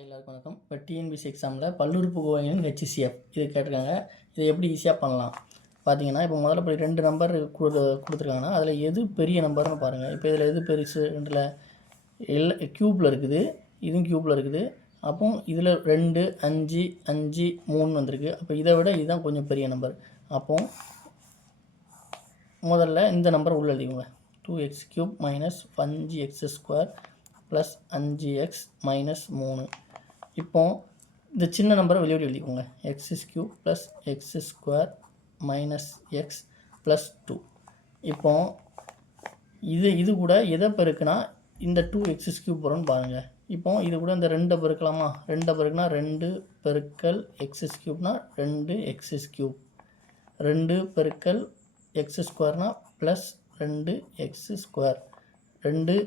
எல்லாருக்கும் வணக்கம். இப்போ டிஎன்பிஎஸ்சி எக்ஸாமில் பல்லுறுப்புக்கோவைகளின் HCF இது கேட்டிருக்காங்க. இதை எப்படி ஈஸியாக பண்ணலாம் பார்த்தீங்கன்னா, இப்போ முதல்ல போய் 2 நம்பர் கொடுத்துருக்காங்கன்னா அதில் எது பெரிய நம்பர்னு பாருங்கள். இப்போ இதில் எது பெருசு? 2ல் க்யூப்பில் இருக்குது, இதுவும் க்யூப்பில் இருக்குது. அப்போ இதில் 2 5 5 3 வந்திருக்கு. அப்போ இதை விட இதுதான் கொஞ்சம் பெரிய நம்பர். அப்போ முதல்ல இந்த நம்பர் உள்ள எழுதிக்கோங்க. 2x³ - 5x² + 5x - 3. இப்போ இந்த சின்ன நம்பரை வெளியோடு எழுதிக்கோங்க. x³ + x² - x + 2. இப்போ இது கூட எதை பெருக்குனா இந்த 2x³ வரும்னு பாருங்கள். இப்போ இது கூட இந்த 2 பெருக்கலாமா? 2 பெருக்குனா 2 பெருக்கல் x³ 2x³. 2 பெருக்கல் x² + 2x². 2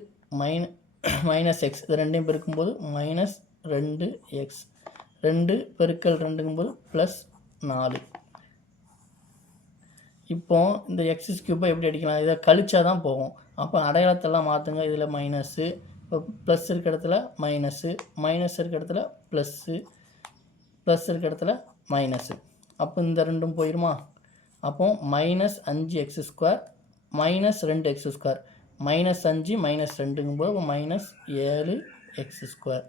மைனஸ் x, இது ரெண்டையும் பெருக்கும்போது -2x. 2 பெருக்கல் 2ங்கும்போது +4. இப்போ இந்த x³ எப்படி அடிக்கலாம்? இதை கழிச்சா தான் போகும். அப்போ அடையாளத்தெல்லாம் மாற்றுங்க. இதில் மைனஸு, இப்போ ப்ளஸ் இருக்க இடத்துல மைனஸு, மைனஸ் இருக்க இடத்துல ப்ளஸ்ஸு, ப்ளஸ் இருக்க இடத்துல மைனஸு. அப்போ இந்த ரெண்டும் போயிடுமா? அப்போ -5x² -2x². -5 -2ங்கும்போது -7x².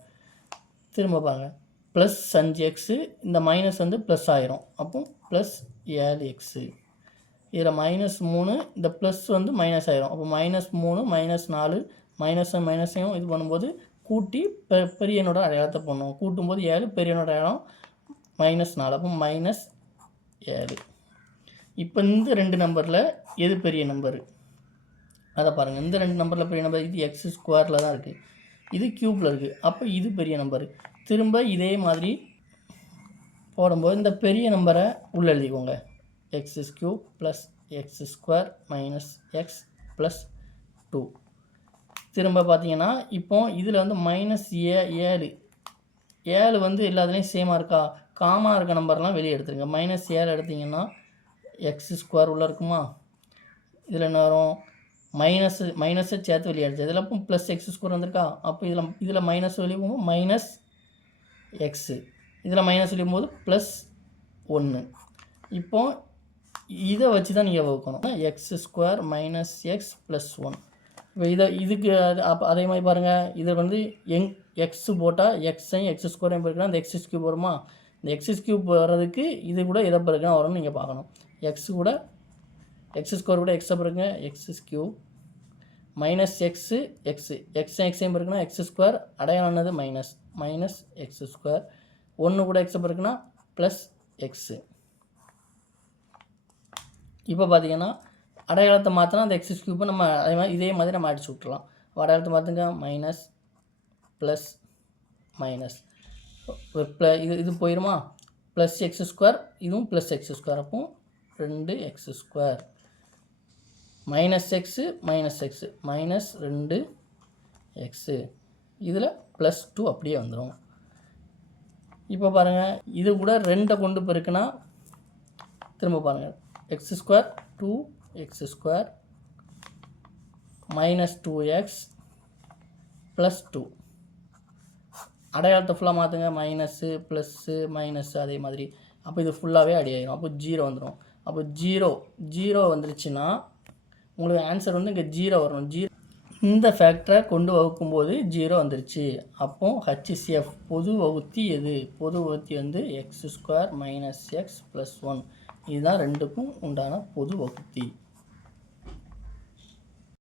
திரும்ப பாருங்கள், +5x, இந்த மைனஸ் வந்து ப்ளஸ் ஆயிரும். அப்போ +7x. இதில் -3, இந்த ப்ளஸ் வந்து மைனஸ் ஆயிரும். அப்போ -3 -4 மைனஸையும் இது பண்ணும்போது கூட்டி பெரியனோட அடையாளத்தை பண்ணுவோம். கூட்டும்போது 7, பெரியனோட அடையாளம் -4. அப்போ -7. இப்போ இந்த 2 நம்பரில் எது பெரிய நம்பரு அதை பாருங்கள். இந்த 2 நம்பரில் பெரிய நம்பர் இது x² தான் இருக்குது, இது க்யூப்பில் இருக்குது. அப்போ இது பெரிய நம்பரு. திரும்ப இதே மாதிரி போடும்போது இந்த பெரிய நம்பரை உள்ளே எழுதிக்கோங்க. x³ + x² - x + 2. திரும்ப பார்த்தீங்கன்னா இப்போ இதில் வந்து -7 வந்து எல்லாத்துலேயும் சேமாக இருக்கா? காமாக இருக்க நம்பர்லாம் வெளியே எடுத்துருங்க. -7 எடுத்திங்கன்னா x² உள்ளே இருக்குமா? இதில் என்ன வரும்? மைனஸை சேர்த்து வெளியே அடிச்சு, இதில் அப்போ +x² வந்திருக்கா? அப்போ இதில் மைனஸ் வெளியே போகும்போது -x, இதில் மைனஸ் வெளியே போகும்போது +1. இப்போ இதை வச்சு தான் நீங்கள் வகுக்கணும். x² - x + 1. இப்போ இதுக்கு அப்போ அதே மாதிரி பாருங்கள். இதை வந்து x போட்டால் x-ஐயும் x² பெருக்கினா இந்த x³ வருமா? இந்த x³ வர்றதுக்கு இது கூட எதை பெருக்கினா வரும்னு நீங்கள் பார்க்கணும். x² கூட x பெருக்குங்க, x³ -x x-ஐயும் பெருக்குனா x², அடையாளம் என்னது? -x². 1 கூட x பெருக்குனா +x. இப்போ பார்த்தீங்கன்னா அடையாளத்தை மாற்றினா அந்த x³ நம்ம இதே மாதிரி நம்ம அடிச்சு விட்டுலாம். அடையாளத்தை மாற்றுங்க, -+, இது போயிடுமா? +x², இதுவும் +x². அப்போ 2x². -x -2x. இதில் +2 அப்படியே வந்துடும். இப்போ பாருங்கள், இது கூட 2 கொண்டு பெருக்குனா திரும்ப பாருங்கள், x² 2x² -2x + 2. அடையாளத்தை ஃபுல்லாக மாற்றுங்க, மைனஸு ப்ளஸ்ஸு மைனஸு அதே மாதிரி. அப்போ இது ஃபுல்லாகவே அடி ஆயிடும். அப்போ 0 வந்துடும். அப்போ 0 வந்துருச்சுன்னா உங்களுக்கு ஆன்சர் வந்து இங்கே 0 வரணும். இந்த ஃபேக்டரை கொண்டு வகுக்கும்போது 0 வந்துருச்சு. அப்போ HCF பொது வகுத்தி எது? பொது வகுத்தி வந்து x² - x + 1. இதுதான் ரெண்டுக்கும் உண்டான பொது வகுத்தி.